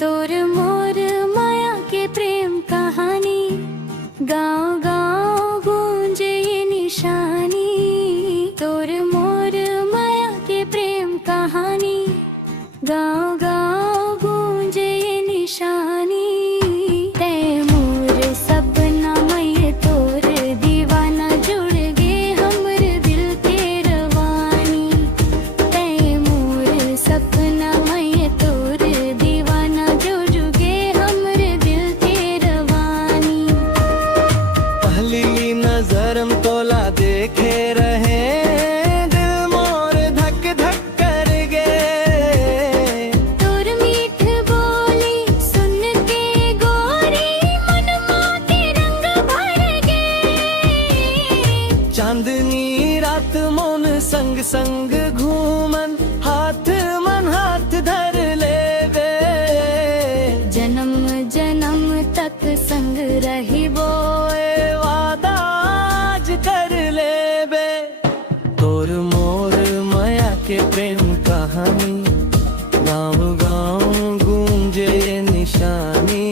तोर मोर माया के प्रेम कहानी, गाँव गाँव गूंजे ये निशानी। तोर मोर माया के प्रेम कहानी, गाँव गाँव गूंजे ये निशानी। तै मोर सपना मैं तोर दीवाना, जुड़ गे हमर दिल के रवानी। तै मोर सपना मैं तोर दीवाना, जुड़ गे हमर दिल के रवानी। पहली नजर में तोला देखे रहे, चांदनी रात मोन संग संग घूमन, हाथ मन हाथ धर ले वे। जन्म जन्म तक संग रही वो, वादा आज कर ले बे। तोर मोर माया के प्रेम कहानी, गाँव गाँव गूंजे ये निशानी।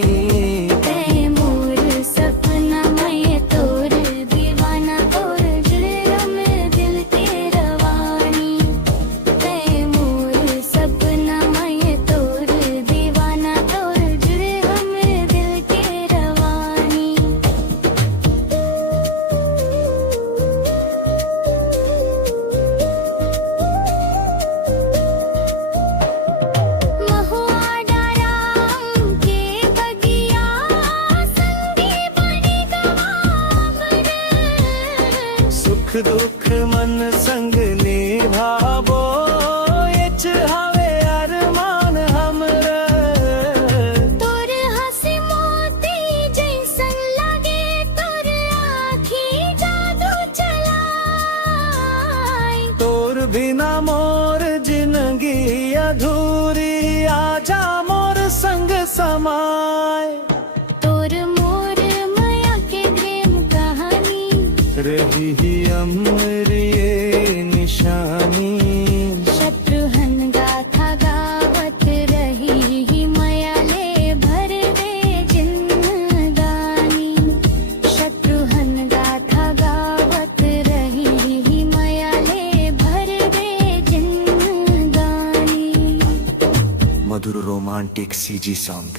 दुख मन संग निभावो, ये चाहे अरमान हमरा। तोर हंसी मोती जैसन लगे, तोर आँखी जादू चलाए। तोर बिना मोर जिंदगी अधूरी, आजा मोर संग समाए। तोर मोर माया के प्रेम कहानी, रही अमर ये निशानी। शत्रुघ्न गाथा गावत रही ही माया ले भर दे जिंदगानी। शत्रुघ्न गाथा गावत रही ही माया ले भर दे जिंदगानी। मधुर रोमांटिक सीजी सॉन्ग।